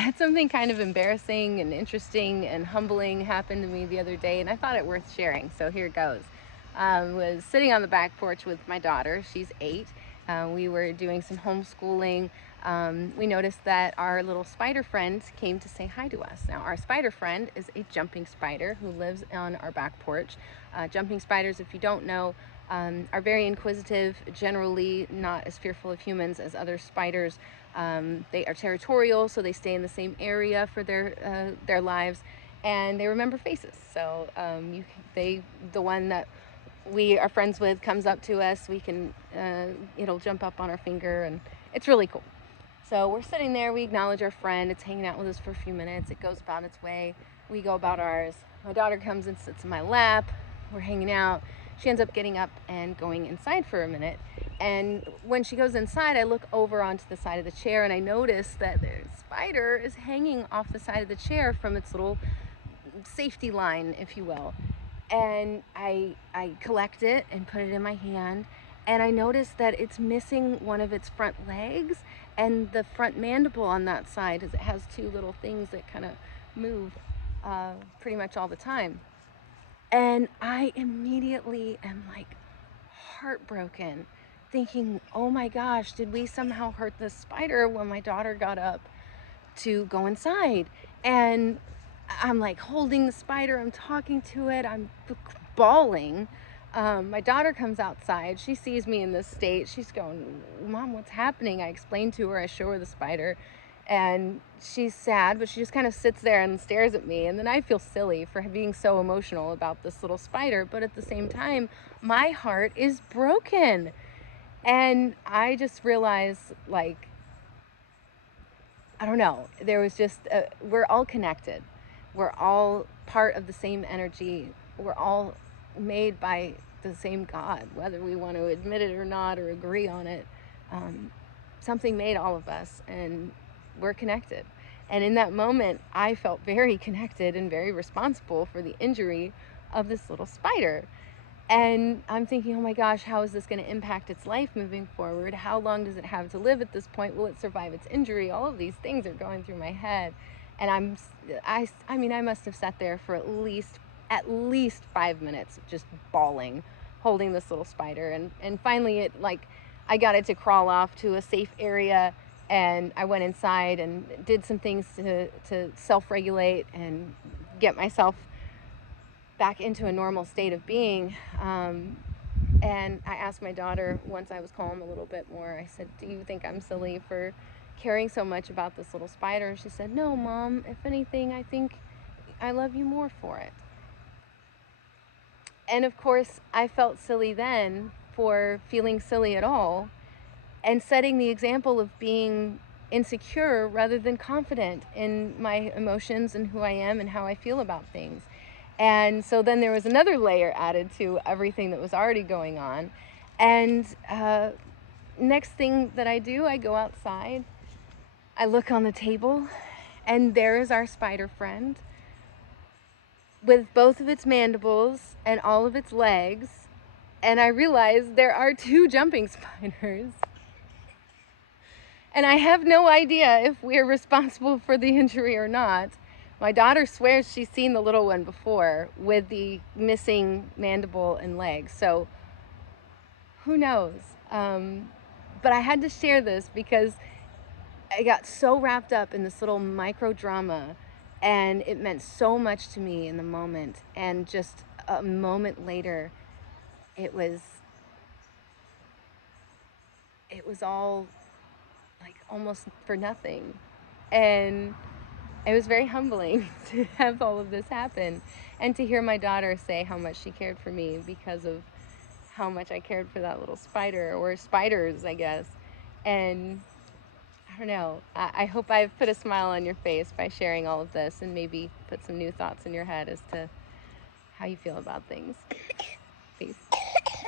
I had something kind of embarrassing and interesting and humbling happen to me the other day, and I thought it worth sharing. So here it goes. Was sitting on the back porch with my daughter. She's 8. We were doing some homeschooling. We noticed that our little spider friend came to say hi to us. Now, our spider friend is a jumping spider who lives on our back porch. Jumping spiders, if you don't know, are very inquisitive, generally not as fearful of humans as other spiders. They are territorial, so they stay in the same area for their lives, and they remember faces. So the one that we are friends with comes up to us, we can it'll jump up on our finger, and it's really cool. So we're sitting there, we acknowledge our friend, it's hanging out with us for a few minutes, it goes about its way, we go about ours. My daughter comes and sits in my lap, we're hanging out. She ends up getting up and going inside for a minute, and when she goes inside, I look over onto the side of the chair, and I notice that the spider is hanging off the side of the chair from its little safety line, if you will. And I collect it and put it in my hand, and I notice that it's missing one of its front legs and the front mandible on that side, as it has 2 little things that kind of move pretty much all the time. And I immediately am like heartbroken, thinking, oh my gosh, did we somehow hurt this spider when my daughter got up to go inside? And I'm like holding the spider, I'm talking to it, I'm bawling. My daughter comes outside, she sees me in this state, she's going, Mom, what's happening? I explain to her, I show her the spider, and she's sad, but she just kind of sits there and stares at me. And then I feel silly for being so emotional about this little spider, but at the same time, my heart is broken. And I just realized, like, I don't know, there was just, we're all connected. We're all part of the same energy. We're all made by the same God, whether we want to admit it or not or agree on it. Something made all of us, and we're connected. And in that moment, I felt very connected and very responsible for the injury of this little spider. And I'm thinking, oh my gosh, how is this going to impact its life moving forward? How long does it have to live at this point? Will it survive its injury? All of these things are going through my head. And I mean, I must have sat there for at least 5 minutes just bawling, holding this little spider. And finally I got it to crawl off to a safe area, and I went inside and did some things to self-regulate and get myself back into a normal state of being. And I asked my daughter, once I was calm a little bit more, I said, do you think I'm silly for caring so much about this little spider? And she said, no, Mom, if anything, I think I love you more for it. And of course, I felt silly then for feeling silly at all, and setting the example of being insecure rather than confident in my emotions and who I am and how I feel about things. And so then there was another layer added to everything that was already going on. And next thing that I do, I go outside, I look on the table, and there is our spider friend with both of its mandibles and all of its legs. And I realize there are 2 jumping spiders. And I have no idea if we're responsible for the injury or not. My daughter swears she's seen the little one before with the missing mandible and legs. So who knows? But I had to share this because I got so wrapped up in this little micro drama, and it meant so much to me in the moment. And just a moment later, it was all like almost for nothing. And it was very humbling to have all of this happen, and to hear my daughter say how much she cared for me because of how much I cared for that little spider, or spiders, I guess. And I don't know, I hope I've put a smile on your face by sharing all of this, and maybe put some new thoughts in your head as to how you feel about things. Peace.